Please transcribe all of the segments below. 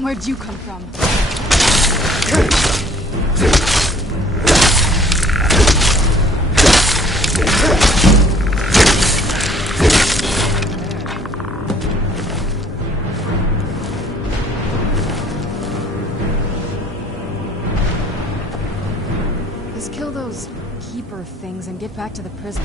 Where'd you come from? Let's kill those keeper things and get back to the prison.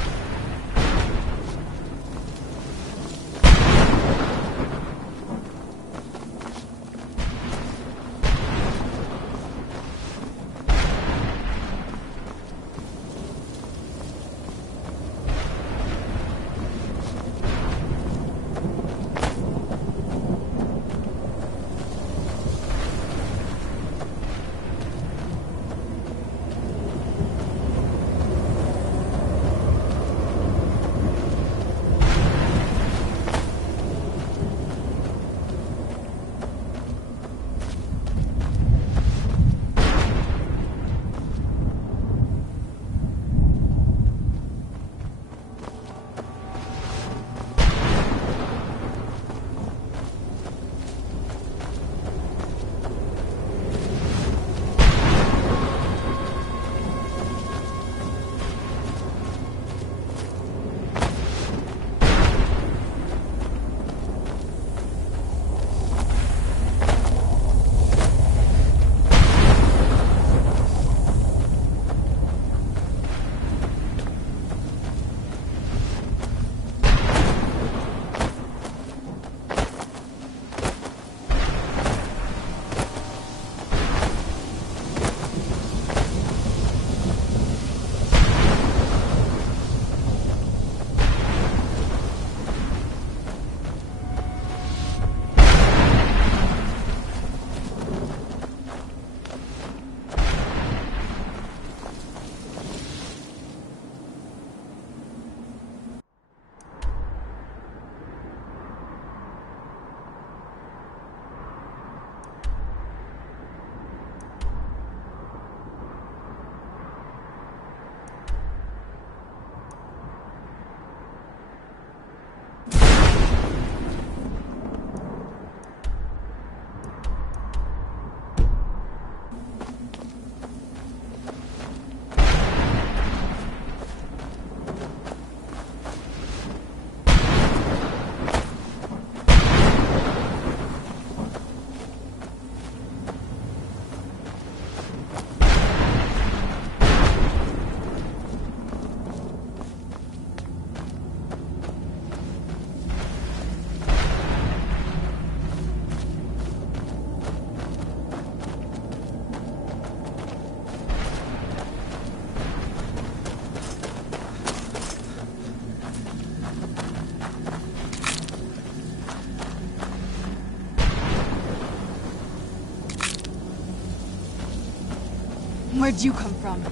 Where'd you come from?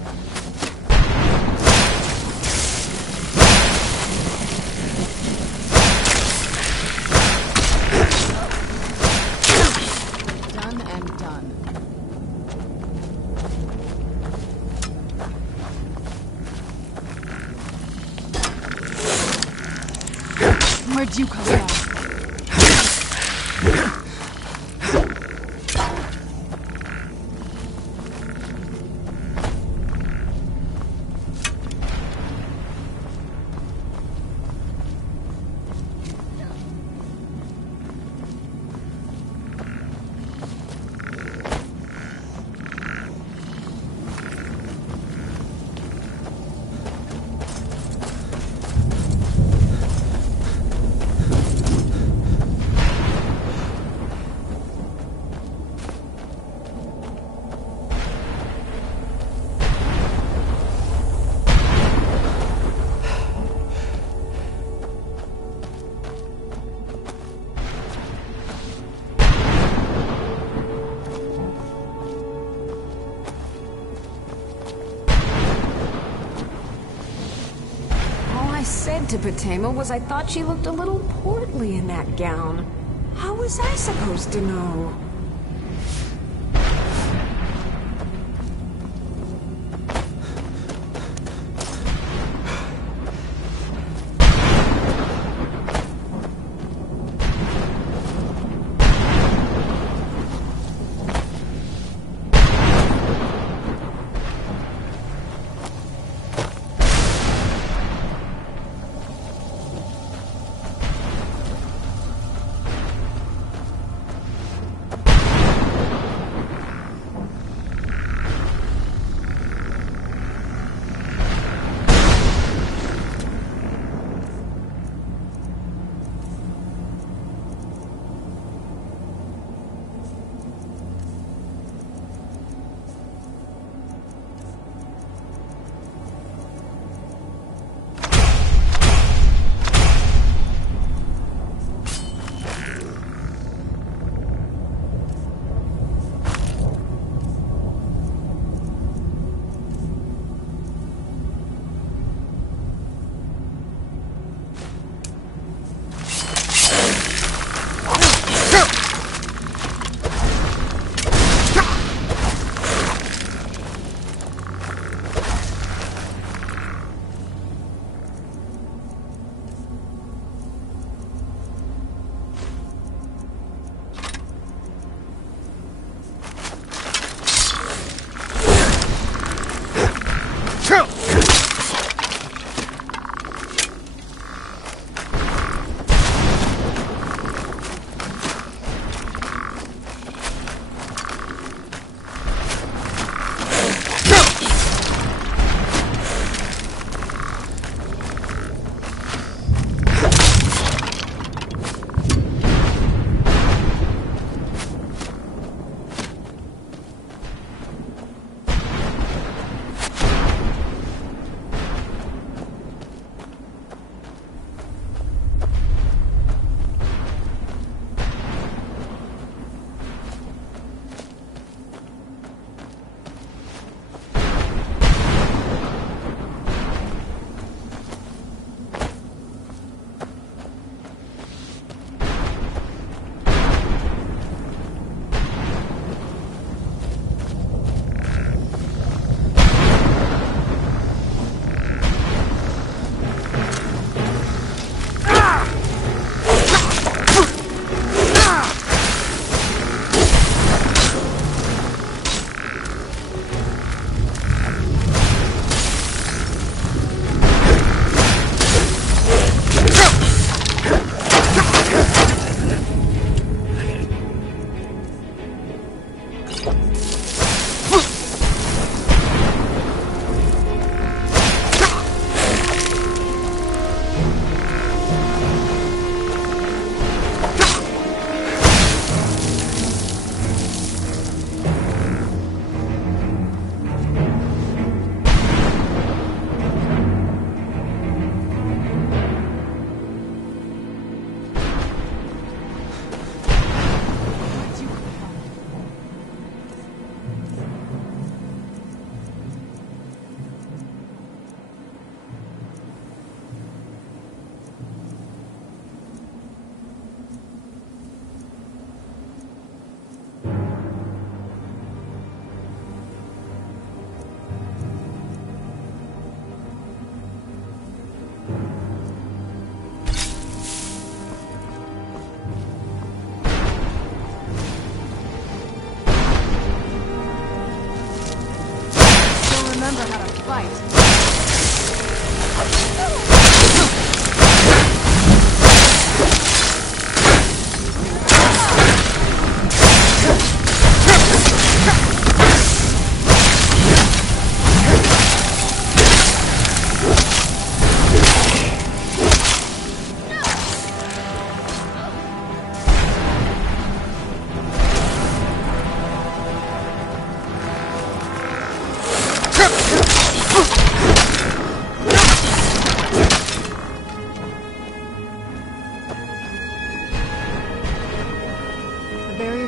Done and done. Where'd you come from? To Patema was I thought she looked a little portly in that gown. How was I supposed to know?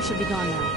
should be gone now.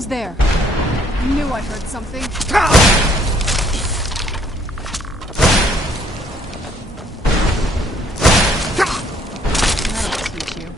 Who's there? I knew I heard something. That'll teach you.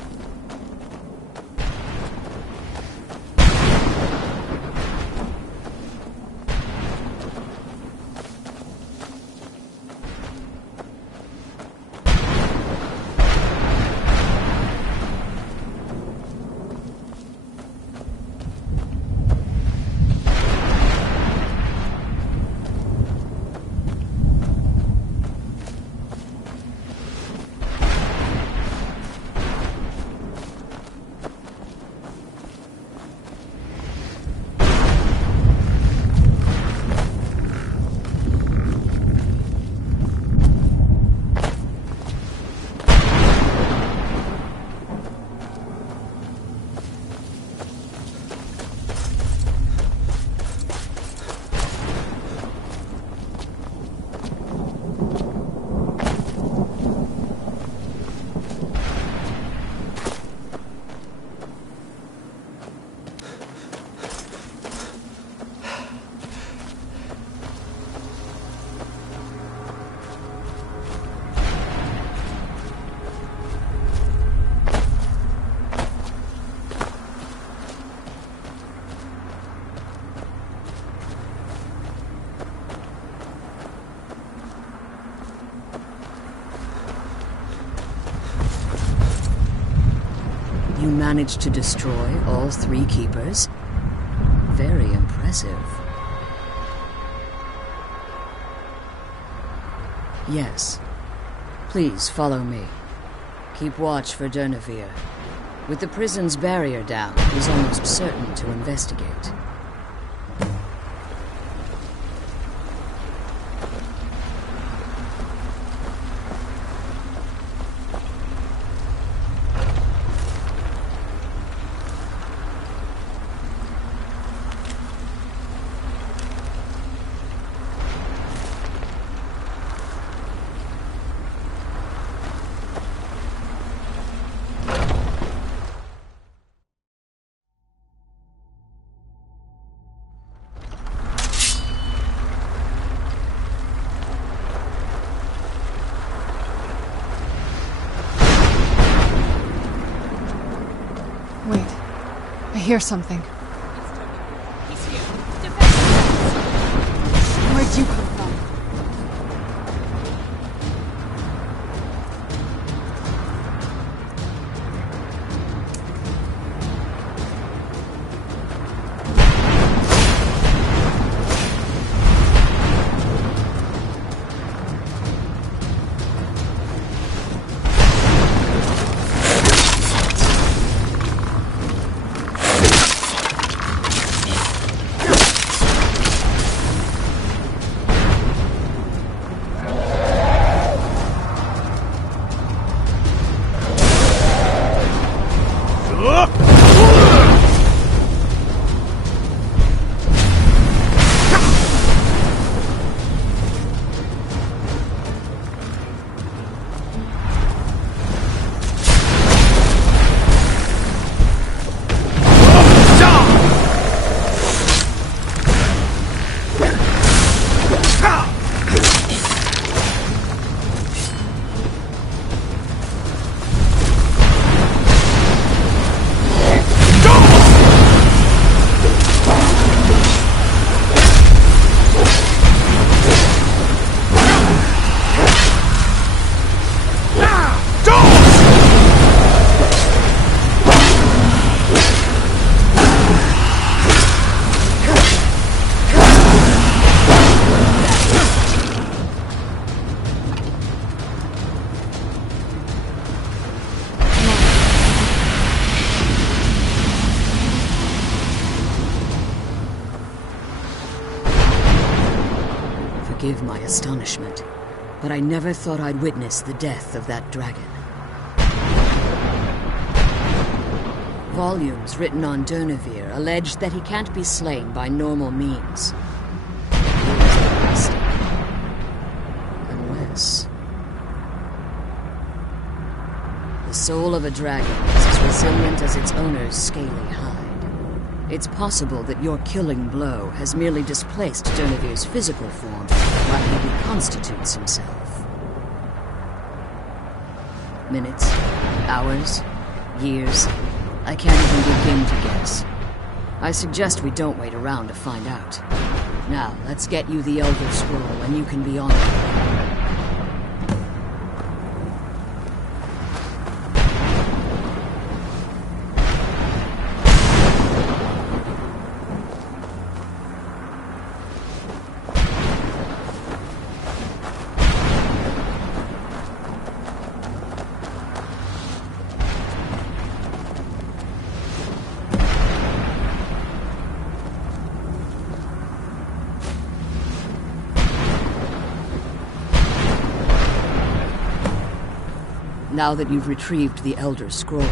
You managed to destroy all 3 keepers? Very impressive. Yes. Please follow me. Keep watch for Durnevere. With the prison's barrier down, he's almost certain to investigate. Wait. I hear something. Where'd you come from? Forgive my astonishment, but I never thought I'd witness the death of that dragon. Volumes written on Durnevere allege that he can't be slain by normal means. Unless... the soul of a dragon is as resilient as its owner's scaly hide. It's possible that your killing blow has merely displaced Dernevir's physical form while he reconstitutes himself. Minutes, hours, years, I can't even begin to guess. I suggest we don't wait around to find out. Now, let's get you the Elder Scroll and you can be on it. Now that you've retrieved the Elder Scroll,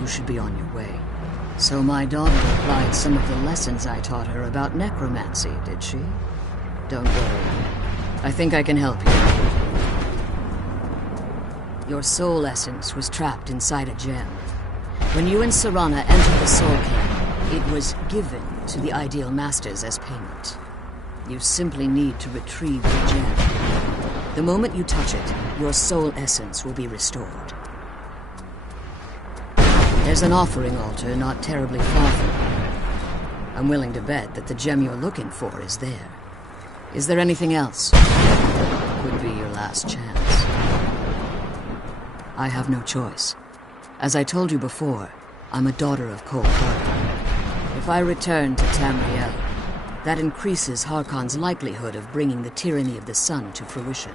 you should be on your way. So my daughter applied some of the lessons I taught her about necromancy, did she? Don't worry. I think I can help you. Your soul essence was trapped inside a gem. When you and Serana entered the Soul Camp, it was given to the Ideal Masters as payment. You simply need to retrieve the gem. The moment you touch it, your soul essence will be restored. There's an offering altar not terribly far from here. I'm willing to bet that the gem you're looking for is there. Is there anything else? Could be your last chance. I have no choice. As I told you before, I'm a daughter of Cold Heart. If I return to Tamriel, that increases Harkon's likelihood of bringing the tyranny of the sun to fruition.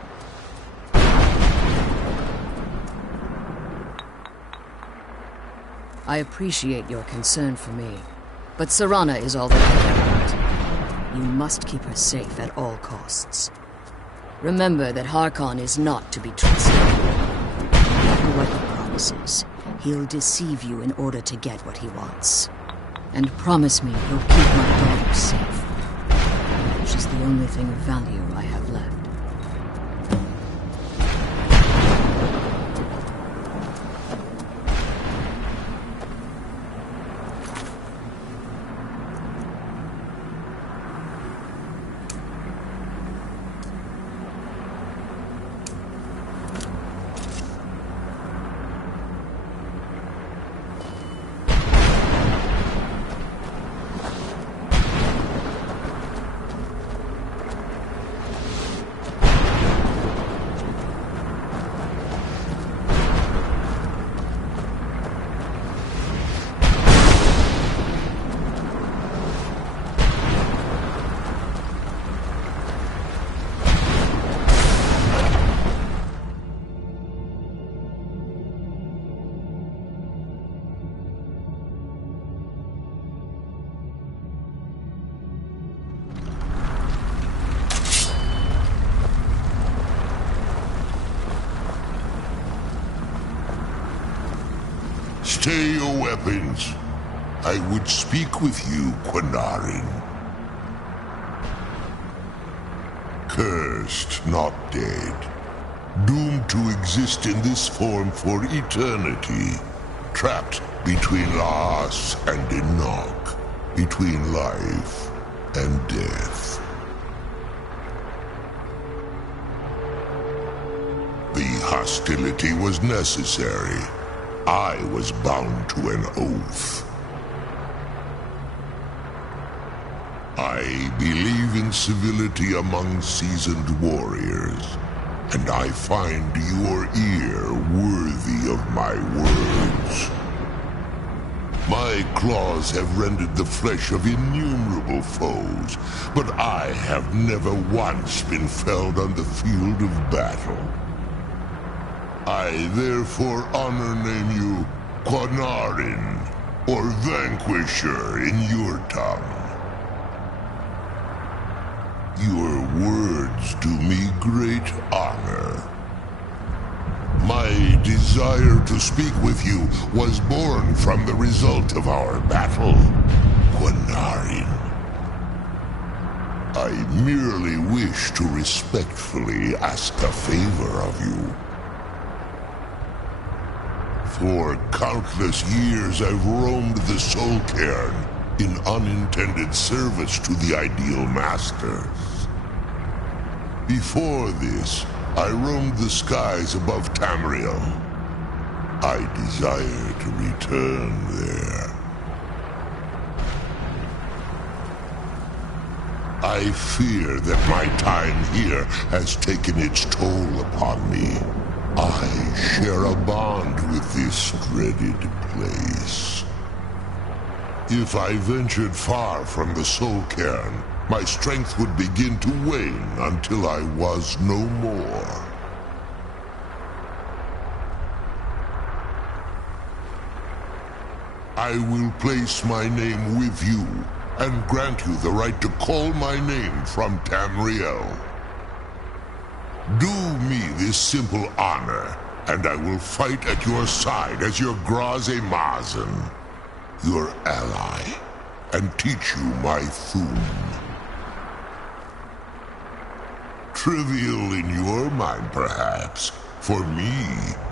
I appreciate your concern for me, but Serana is all that I care about. You must keep her safe at all costs. Remember that Harkon is not to be trusted. No matter what he promises, he'll deceive you in order to get what he wants. And promise me he'll keep my daughter safe. She's the only thing of value I have left. Stay your weapons. I would speak with you, Quinarin. Cursed, not dead. Doomed to exist in this form for eternity. Trapped between Laas and Enoch. Between life and death. The hostility was necessary. I was bound to an oath. I believe in civility among seasoned warriors, and I find your ear worthy of my words. My claws have rended the flesh of innumerable foes, but I have never once been felled on the field of battle. I therefore honor name you Quinarin, or Vanquisher in your tongue. Your words do me great honor. My desire to speak with you was born from the result of our battle, Quinarin. I merely wish to respectfully ask a favor of you. For countless years I've roamed the Soul Cairn, in unintended service to the Ideal Masters. Before this, I roamed the skies above Tamriel. I desire to return there. I fear that my time here has taken its toll upon me. I share a bond with this dreaded place. If I ventured far from the Soul Cairn, my strength would begin to wane until I was no more. I will place my name with you and grant you the right to call my name from Tamriel. Do me this simple honor, and I will fight at your side as your Graze Mazen, your ally, and teach you my Thum. Trivial in your mind, perhaps. For me,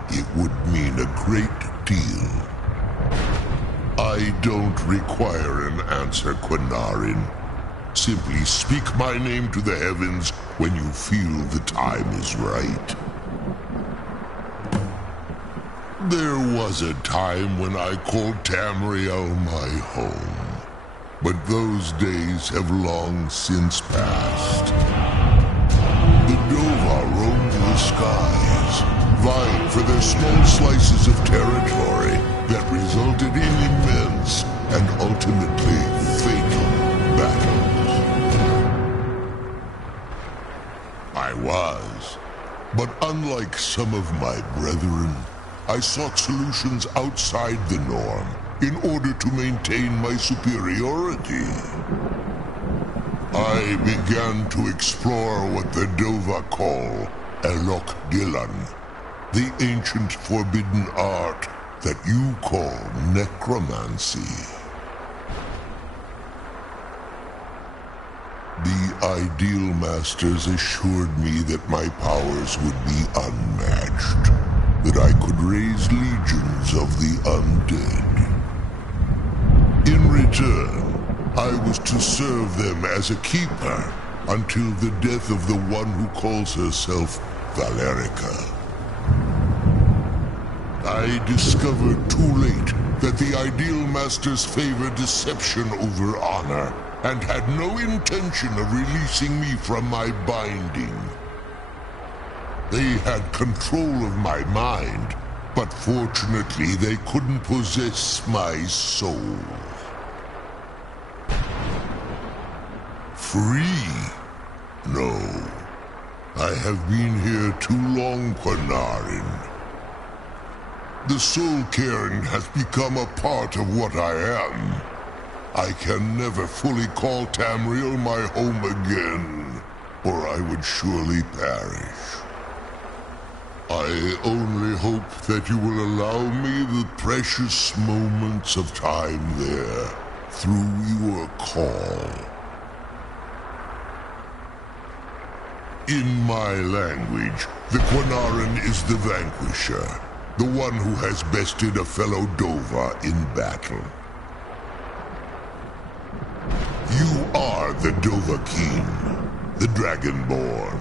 it would mean a great deal. I don't require an answer, Quinarin. Simply speak my name to the heavens when you feel the time is right. There was a time when I called Tamriel my home, but those days have long since passed. The Dova roamed the skies, vying for their small slices of territory that resulted in immense and ultimately fatal battles. I was, but unlike some of my brethren, I sought solutions outside the norm in order to maintain my superiority. I began to explore what the Dova call Elok Dilan, the ancient forbidden art that you call necromancy. The Ideal Masters assured me that my powers would be unmatched, that I could raise legions of the undead. In return, I was to serve them as a keeper until the death of the one who calls herself Valerica. I discovered too late that the Ideal Masters favor deception over honor, and had no intention of releasing me from my binding. They had control of my mind, but fortunately they couldn't possess my soul. Free? No. I have been here too long, Quinarin. The Soul Cairn has become a part of what I am. I can never fully call Tamriel my home again, or I would surely perish. I only hope that you will allow me the precious moments of time there, through your call. In my language, the Quinarin is the vanquisher, the one who has bested a fellow Dova in battle. You are the Dova King, the Dragonborn.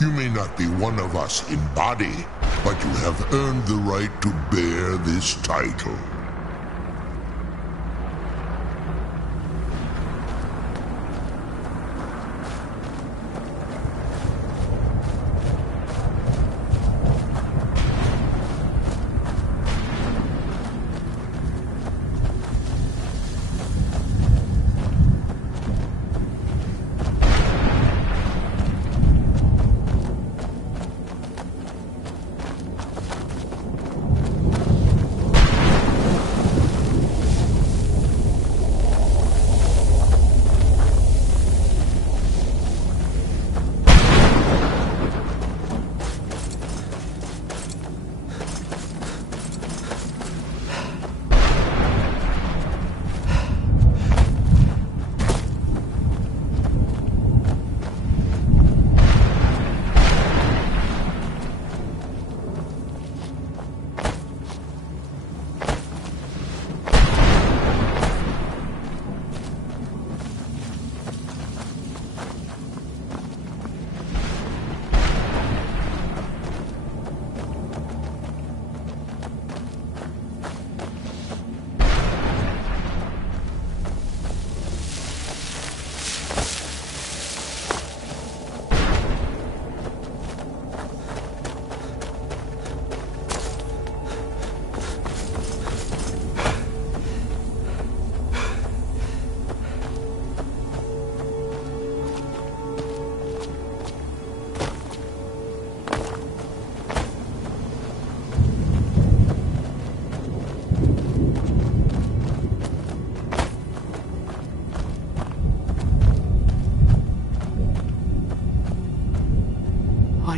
You may not be one of us in body, but you have earned the right to bear this title.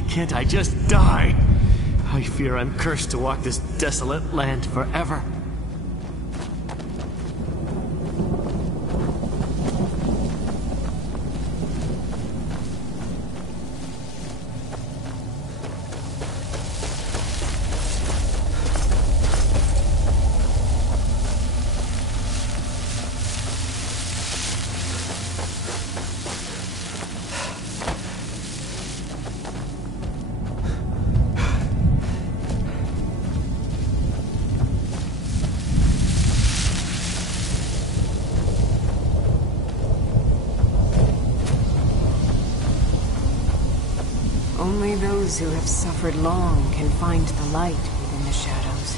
can't I just die? I fear I'm cursed to walk this desolate land forever. Only those who have suffered long can find the light within the shadows.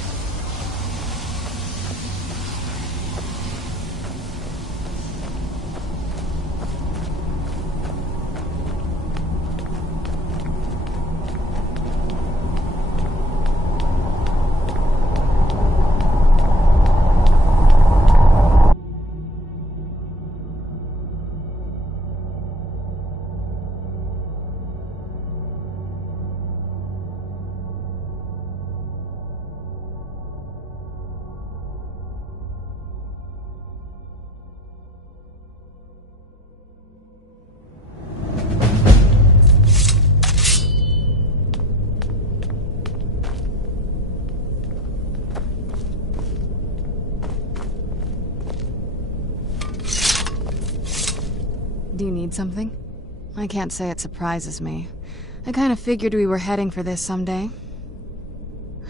Do you need something? I can't say it surprises me. I kind of figured we were heading for this someday.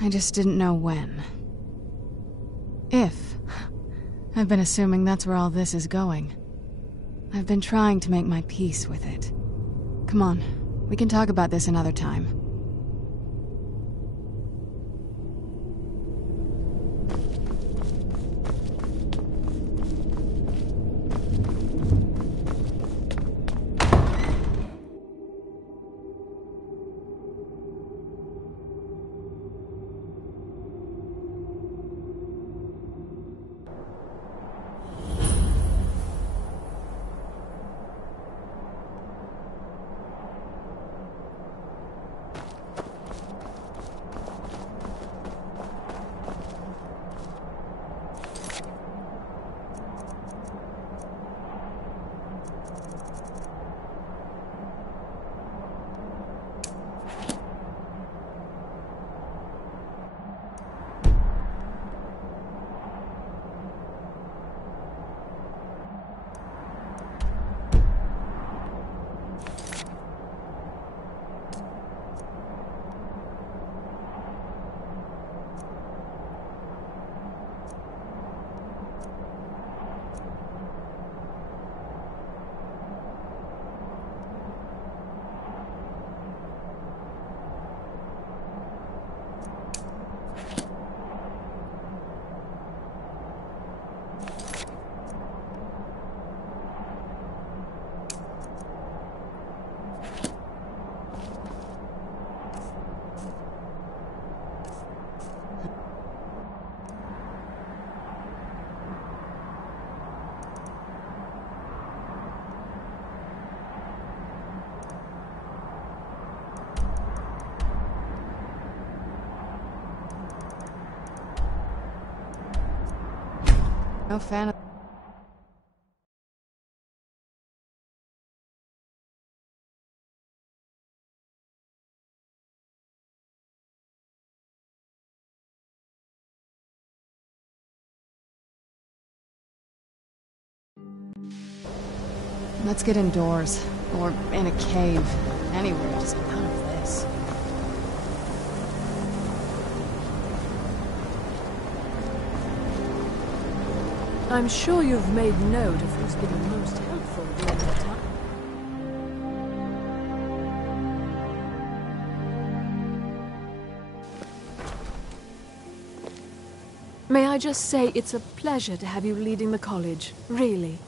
I just didn't know when. If. I've been assuming that's where all this is going. I've been trying to make my peace with it. Come on, we can talk about this another time. No fan of... Let's get indoors. Or in a cave. Anywhere, just none of this. I'm sure you've made note of who's been most helpful during that time. May I just say it's a pleasure to have you leading the college, really.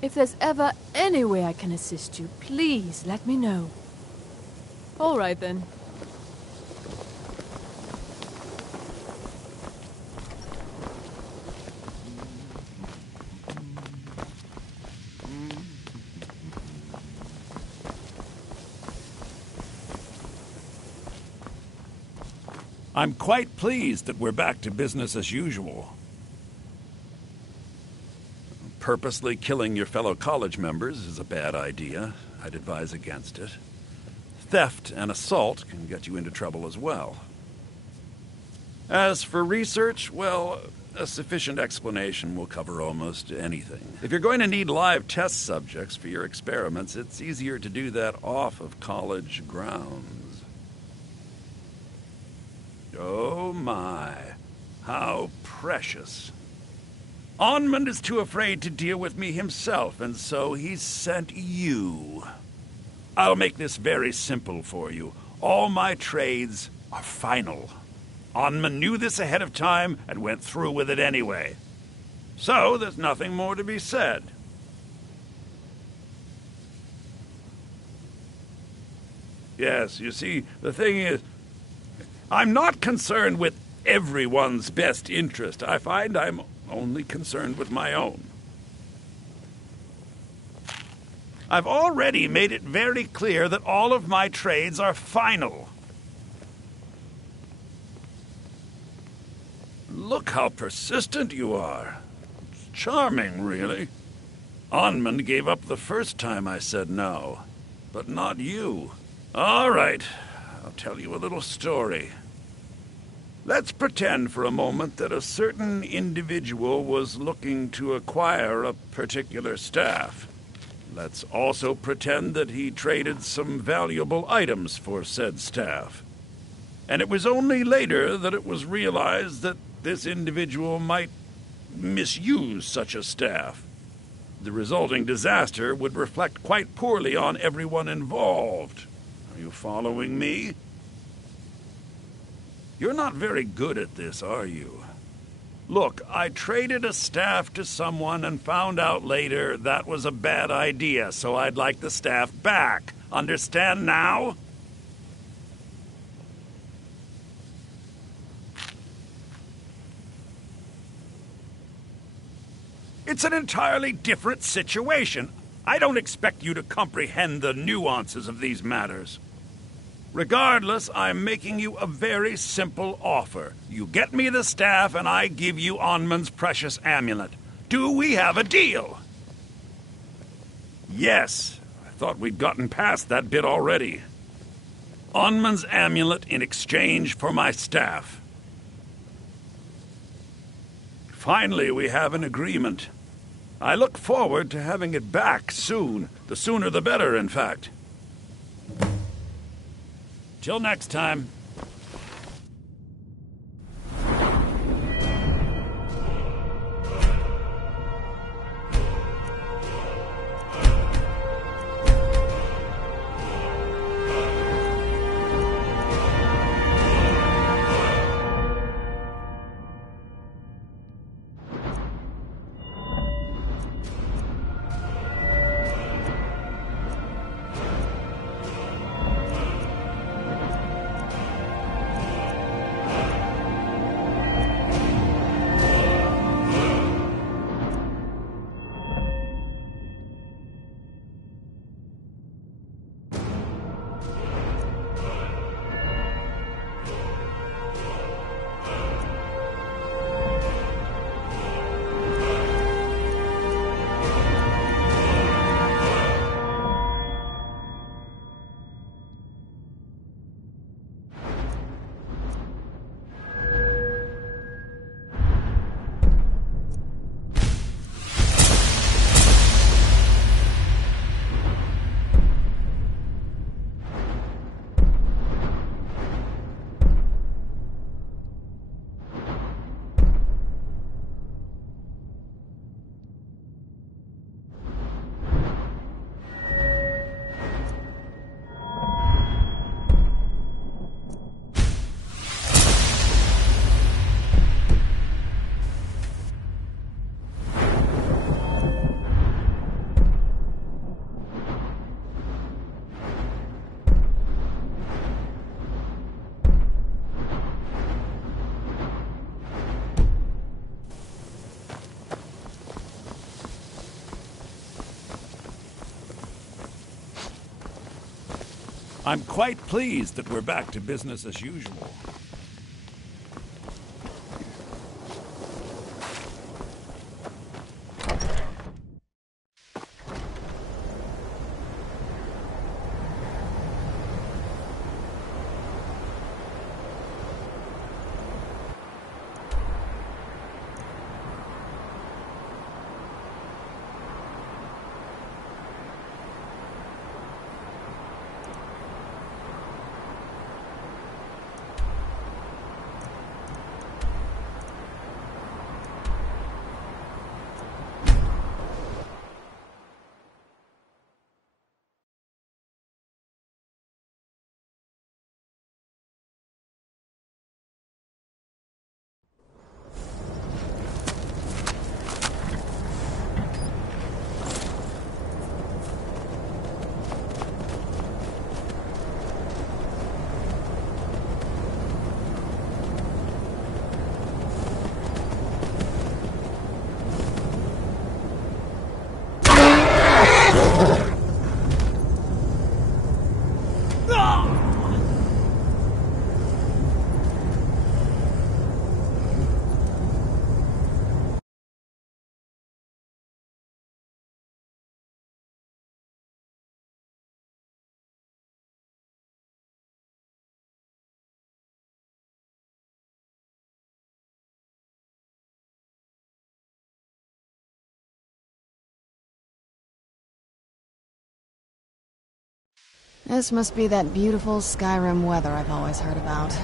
If there's ever any way I can assist you, please let me know. All right then. I'm quite pleased that we're back to business as usual. Purposely killing your fellow college members is a bad idea. I'd advise against it. Theft and assault can get you into trouble as well. As for research, well, a sufficient explanation will cover almost anything. If you're going to need live test subjects for your experiments, it's easier to do that off of college grounds. Oh my, how precious. Onmund is too afraid to deal with me himself, and so he's sent you. I'll make this very simple for you. All my trades are final. Onmund knew this ahead of time and went through with it anyway. So there's nothing more to be said. Yes, you see, the thing is, I'm not concerned with everyone's best interest. I find I'm only concerned with my own. I've already made it very clear that all of my trades are final. Look how persistent you are. It's charming, really. Onmund gave up the first time I said no, but not you. All right, I'll tell you a little story. Let's pretend for a moment that a certain individual was looking to acquire a particular staff. Let's also pretend that he traded some valuable items for said staff. And it was only later that it was realized that this individual might misuse such a staff. The resulting disaster would reflect quite poorly on everyone involved. Are you following me? You're not very good at this, are you? Look, I traded a staff to someone and found out later that was a bad idea, so I'd like the staff back. Understand now? It's an entirely different situation. I don't expect you to comprehend the nuances of these matters. Regardless, I'm making you a very simple offer. You get me the staff, and I give you Onmund's precious amulet. Do we have a deal? Yes. I thought we'd gotten past that bit already. Onmund's amulet in exchange for my staff. Finally, we have an agreement. I look forward to having it back soon. The sooner the better, in fact. Till next time. I'm quite pleased that we're back to business as usual. This must be that beautiful Skyrim weather I've always heard about.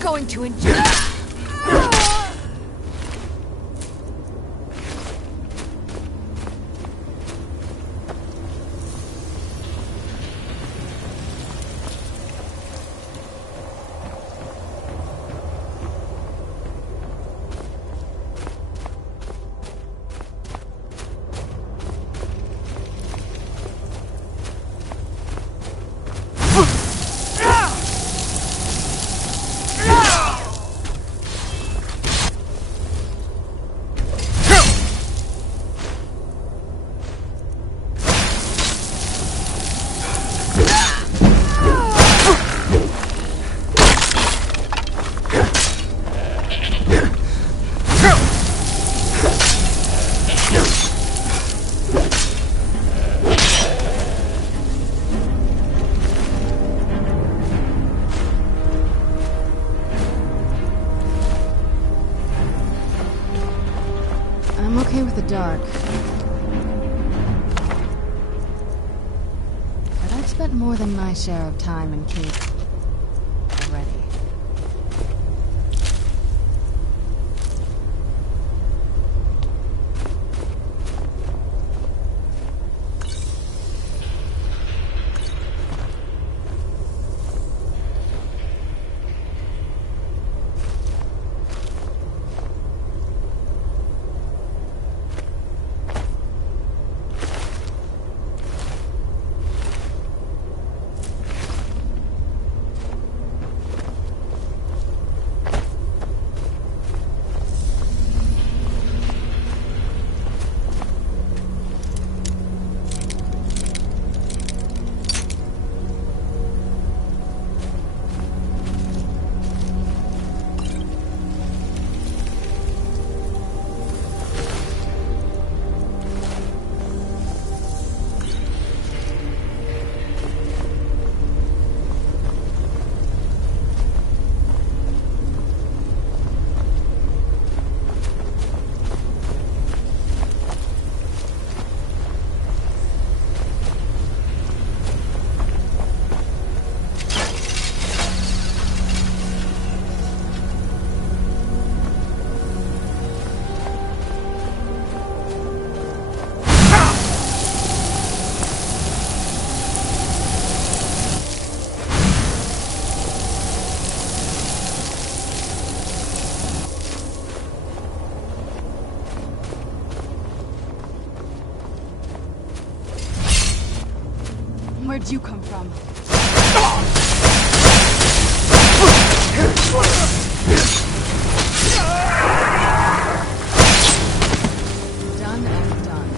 Going to enjoy. with the dark. But I've spent more than my share of time in caves already. Where'd you come from? Done and done.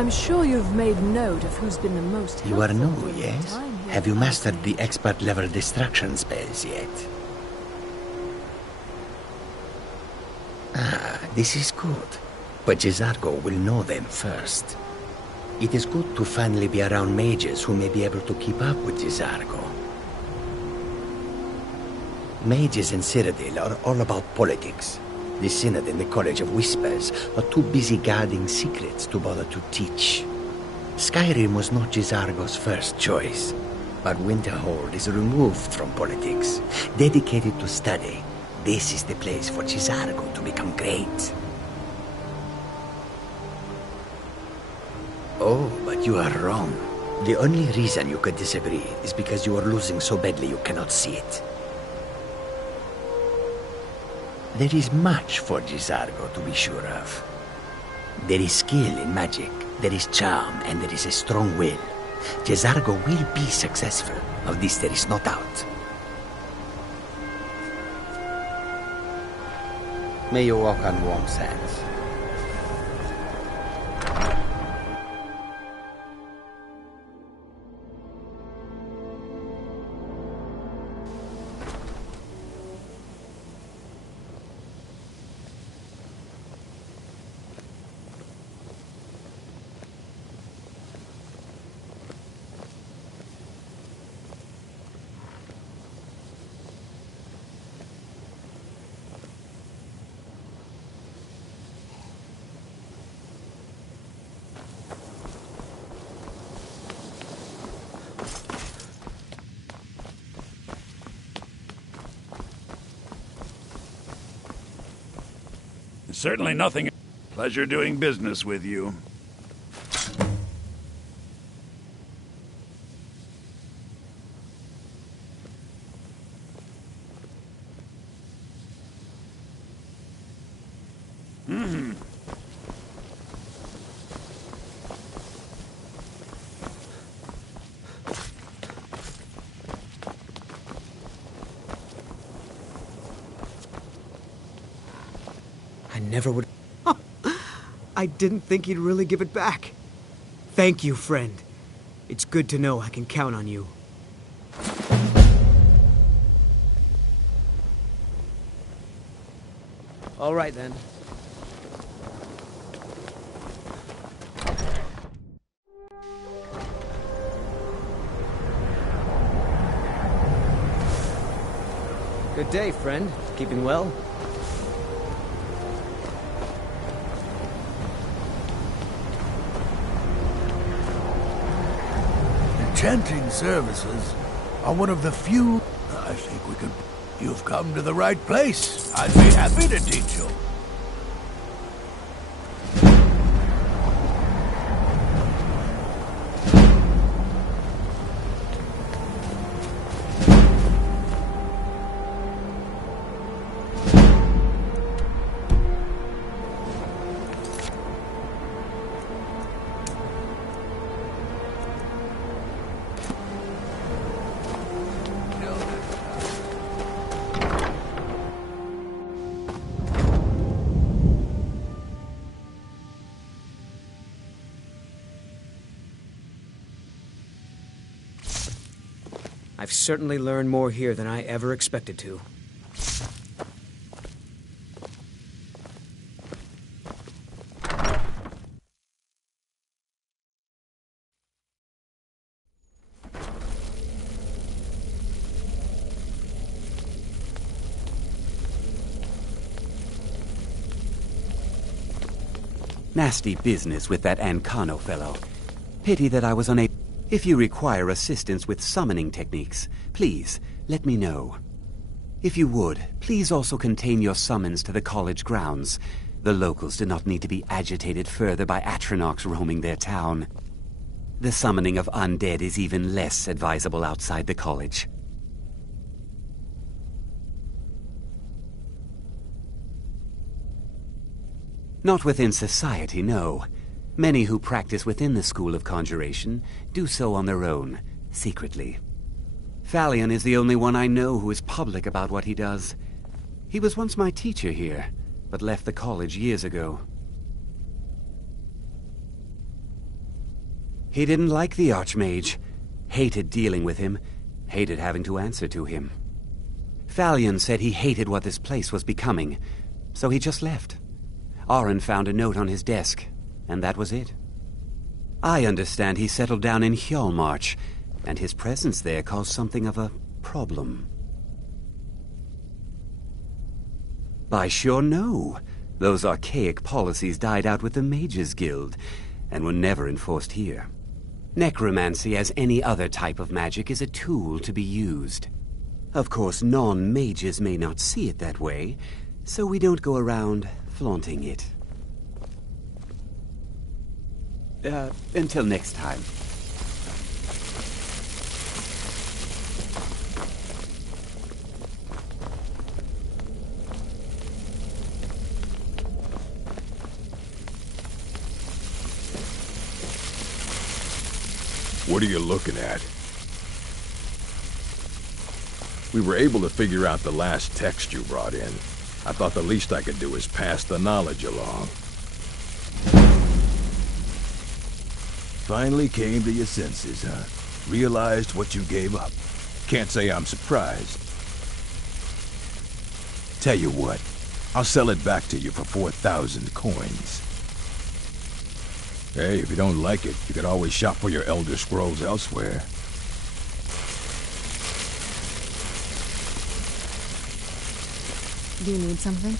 I'm sure you've made note of who's been the most helpful. You are new, during your yes? time here Have you at mastered the Arcade. expert-level distraction spells yet? Ah, this is good. But Jizargo will know them first. It is good to finally be around mages who may be able to keep up with Jizargo. Mages in Cyrodiil are all about politics. The Synod and the College of Whispers are too busy guarding secrets to bother to teach. Skyrim was not Jizargo's first choice, but Winterhold is removed from politics, dedicated to study. This is the place for Jizargo to become great. Oh, but you are wrong. The only reason you could disagree is because you are losing so badly you cannot see it. There is much for Jizargo to be sure of. There is skill in magic, there is charm, and there is a strong will. Jizargo will be successful. Of this there is no doubt. May you walk on warm sands. Certainly nothing. Pleasure doing business with you. I never would... I didn't think he'd really give it back. Thank you, friend. It's good to know I can count on you. All right, then. Good day, friend. Keeping well? Enchanting services are one of the few... I think we could... You've come to the right place. I'd be happy to teach you. I've certainly learned more here than I ever expected to. Nasty business with that Ancano fellow. Pity that I was unable... If you require assistance with summoning techniques, please, let me know. If you would, please also contain your summons to the college grounds. The locals do not need to be agitated further by Atronachs roaming their town. The summoning of undead is even less advisable outside the college. Not within society, no. Many who practice within the School of Conjuration do so on their own, secretly. Phalion is the only one I know who is public about what he does. He was once my teacher here, but left the college years ago. He didn't like the Archmage, hated dealing with him, hated having to answer to him. Thalion said he hated what this place was becoming, so he just left. Aron found a note on his desk, and that was it. I understand he settled down in Hjalmarch, and his presence there caused something of a problem. I sure know. Those archaic policies died out with the Mages Guild, and were never enforced here. Necromancy, as any other type of magic, is a tool to be used. Of course, non-mages may not see it that way, so we don't go around flaunting it. Until next time. What are you looking at? We were able to figure out the last text you brought in. I thought the least I could do is pass the knowledge along. Finally came to your senses, huh? Realized what you gave up. Can't say I'm surprised. Tell you what, I'll sell it back to you for 4,000 coins. Hey, if you don't like it, you could always shop for your Elder Scrolls elsewhere. Do you need something?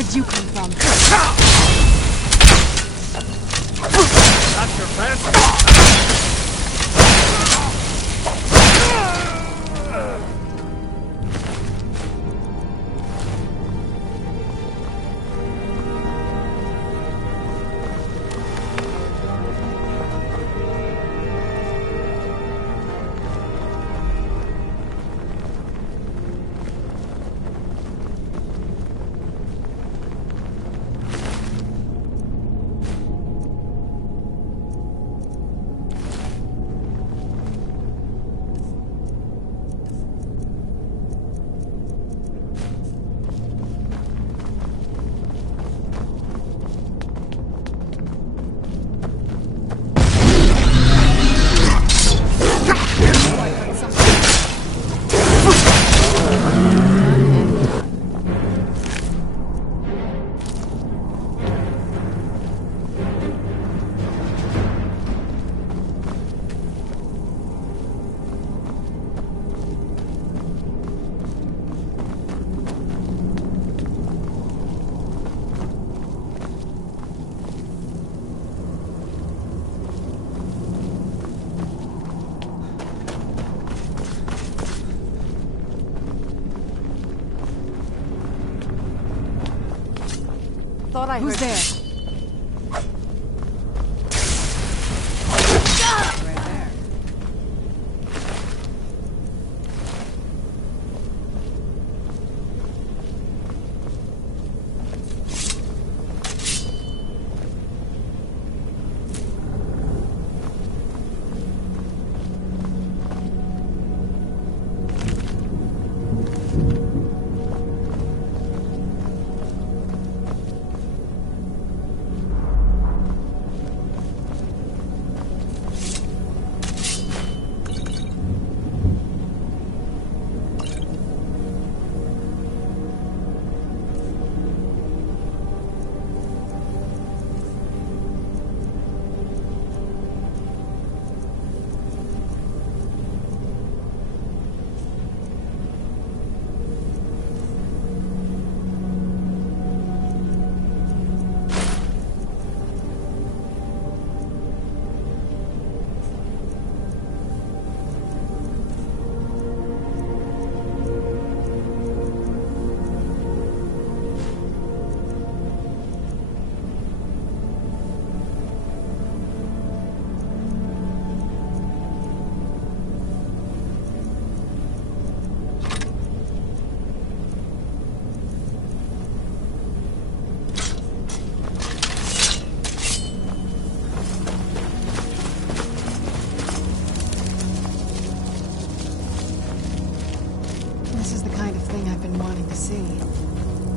Where'd you come from? That's your best. Thought I heard. Who's there?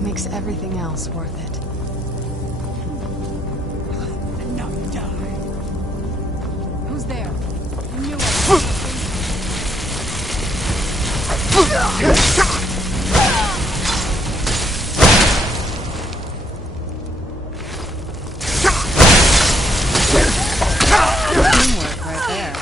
Makes everything else worth it. And now you die. Who's there? I knew Teamwork right there.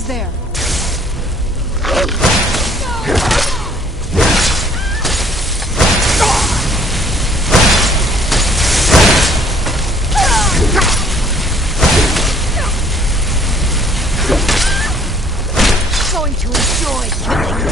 Who's there? Going to enjoy killing you.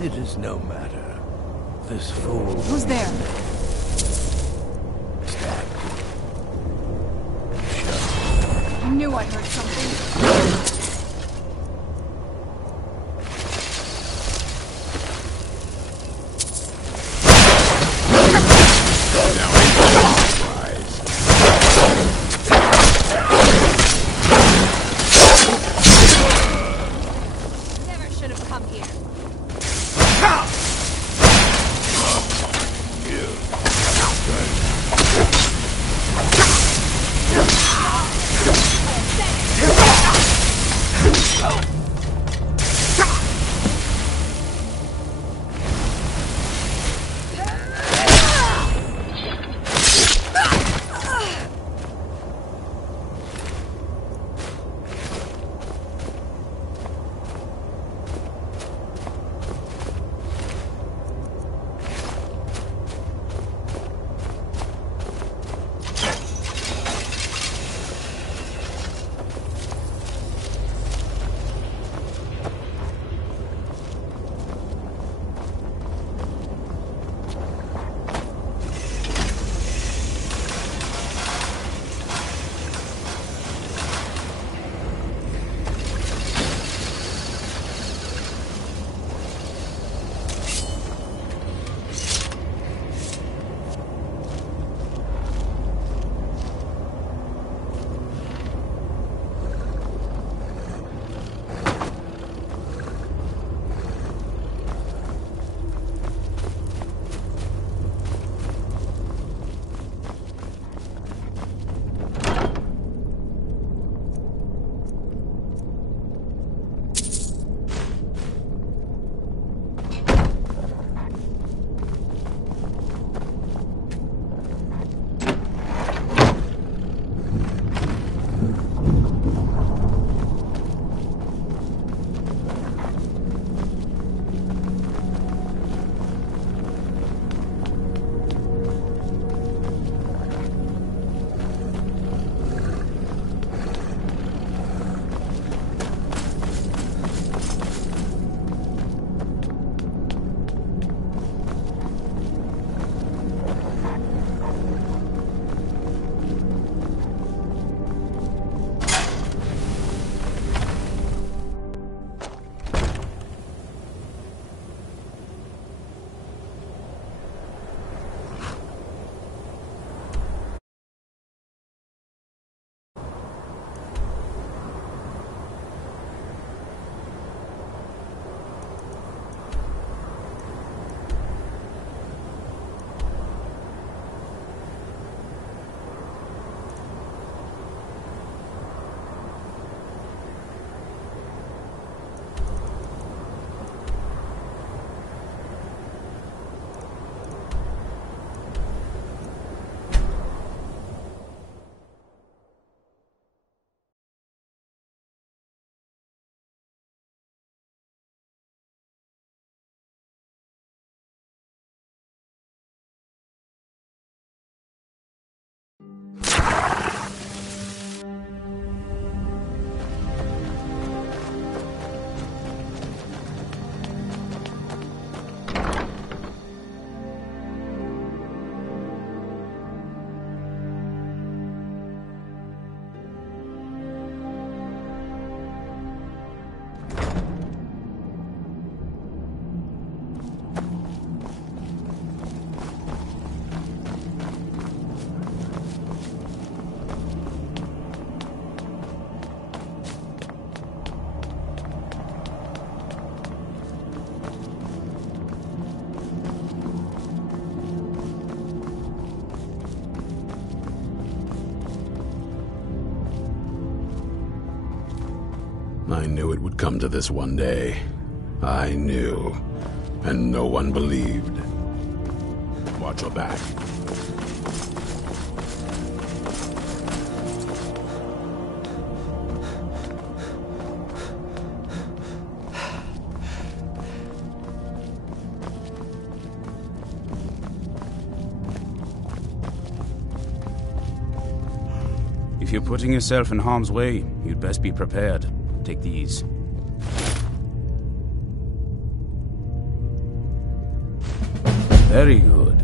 It is no matter. This fool... Who's there? I knew I heard something. There! I knew it would come to this one day. I knew. And no one believed. Watch your back. If you're putting yourself in harm's way, you'd best be prepared. Take these. Very good.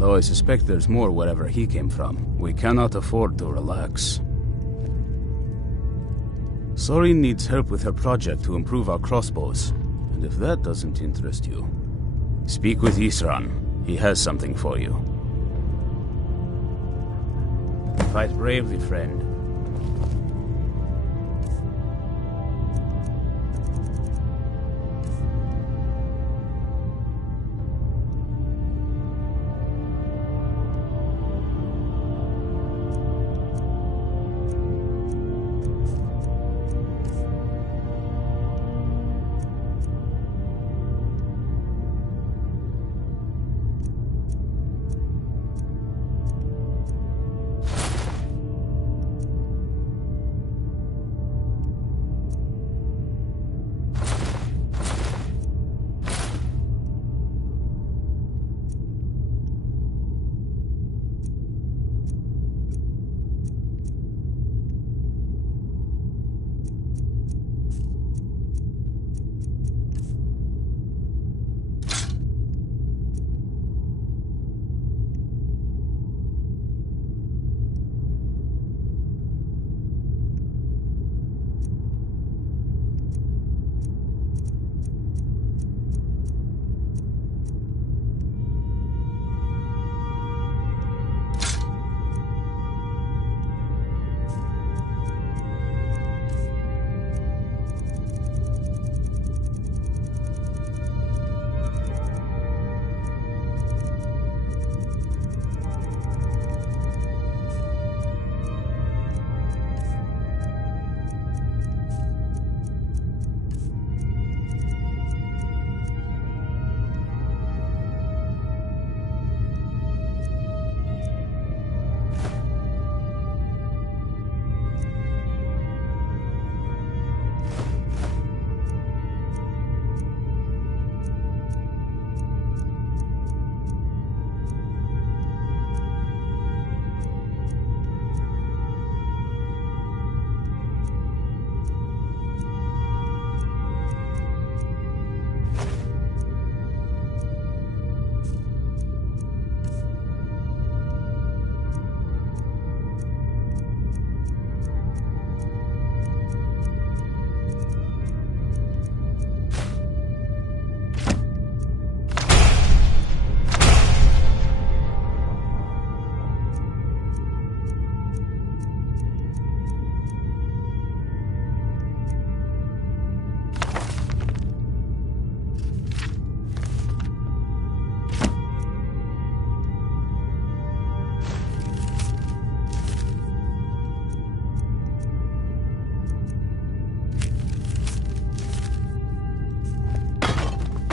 Though I suspect there's more wherever he came from. We cannot afford to relax. Sorin needs help with her project to improve our crossbows. And if that doesn't interest you, speak with Isran. He has something for you. Fight bravely, friend.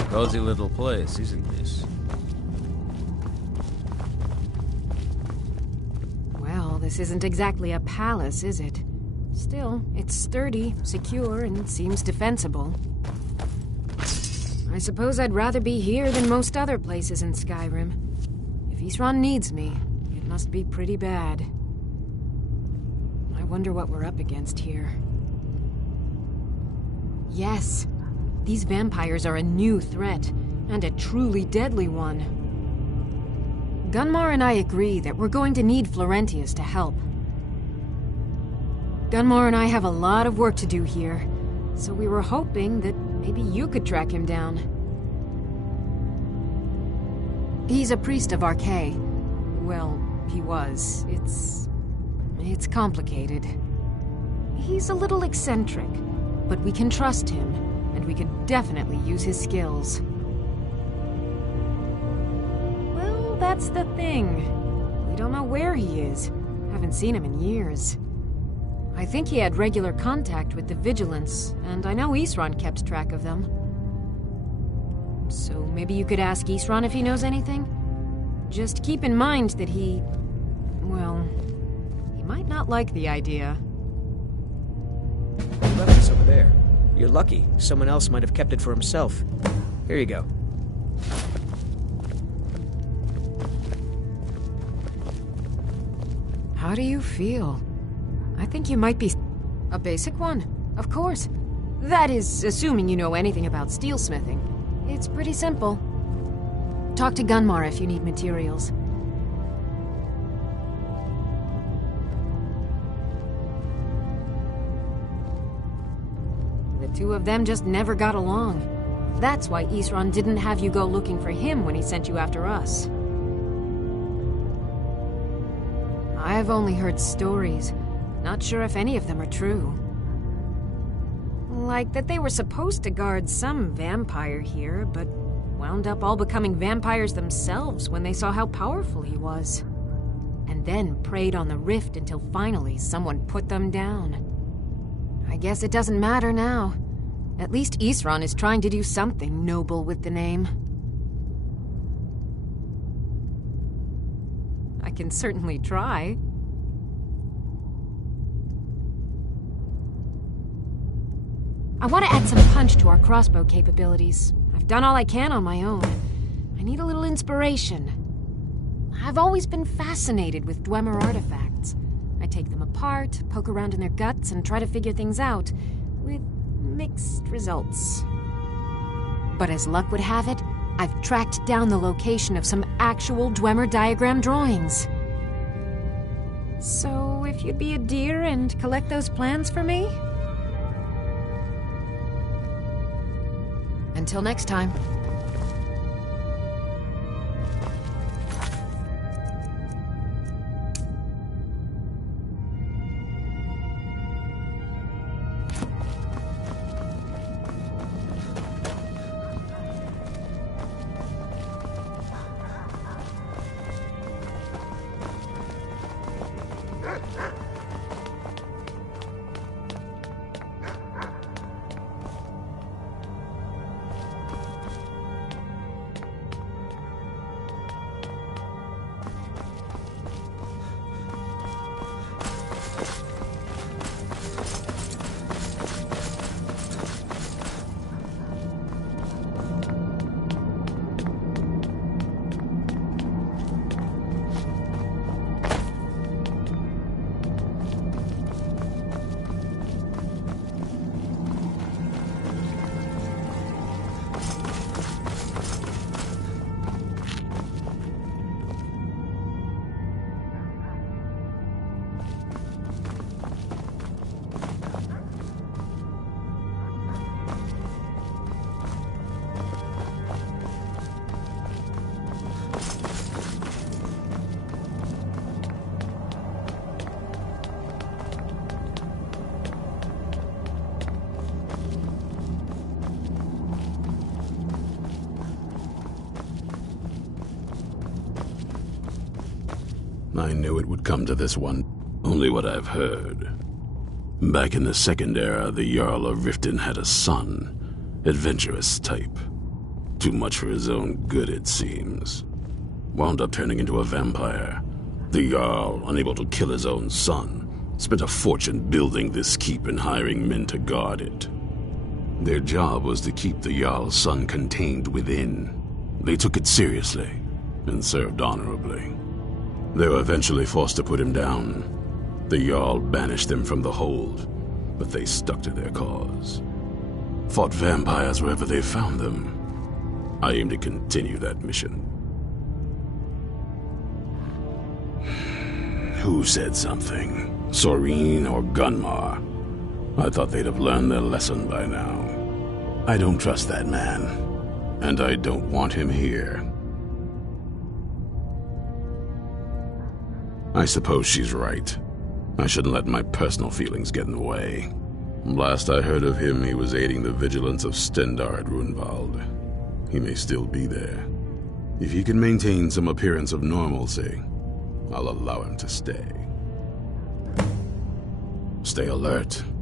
Cozy little place, isn't this? Well, this isn't exactly a palace, is it? Still, it's sturdy, secure, and seems defensible. I suppose I'd rather be here than most other places in Skyrim. If Isran needs me, it must be pretty bad. I wonder what we're up against here. Yes, these vampires are a new threat, and a truly deadly one. Gunmar and I agree that we're going to need Florentius to help. Gunmar and I have a lot of work to do here, so we were hoping that maybe you could track him down. He's a priest of Archay. Well, he was. It's complicated. He's a little eccentric, but we can trust him, and we could definitely use his skills. Well, that's the thing. We don't know where he is. Haven't seen him in years. I think he had regular contact with the Vigilance, and I know Isran kept track of them. So maybe you could ask Isran if he knows anything? Just keep in mind that he... well, he might not like the idea. He left this over there. You're lucky. Someone else might have kept it for himself. Here you go. How do you feel? I think you might be... A basic one, of course. That is, assuming you know anything about steelsmithing. It's pretty simple. Talk to Gunmar if you need materials. The two of them just never got along. That's why Isran didn't have you go looking for him when he sent you after us. I've only heard stories. Not sure if any of them are true. Like that they were supposed to guard some vampire here, but wound up all becoming vampires themselves when they saw how powerful he was. And then preyed on the rift until finally someone put them down. I guess it doesn't matter now. At least Isran is trying to do something noble with the name. I can certainly try. I want to add some punch to our crossbow capabilities. I've done all I can on my own. I need a little inspiration. I've always been fascinated with Dwemer artifacts. I take them apart, poke around in their guts, and try to figure things out, with mixed results. But as luck would have it, I've tracked down the location of some actual Dwemer diagram drawings. So, if you'd be a dear and collect those plans for me? Until next time. I knew it would come to this one. Only what I've heard. Back in the Second Era, the Jarl of Riften had a son. Adventurous type. Too much for his own good, it seems. Wound up turning into a vampire. The Jarl, unable to kill his own son, spent a fortune building this keep and hiring men to guard it. Their job was to keep the Jarl's son contained within. They took it seriously and served honorably. They were eventually forced to put him down. The Jarl banished them from the hold, but they stuck to their cause. Fought vampires wherever they found them. I aim to continue that mission. Who said something? Soreen or Gunmar? I thought they'd have learned their lesson by now. I don't trust that man, and I don't want him here. I suppose she's right. I shouldn't let my personal feelings get in the way. Last I heard of him, he was aiding the vigilance of Stendarr at Runvald. He may still be there. If he can maintain some appearance of normalcy, I'll allow him to stay. stay alert.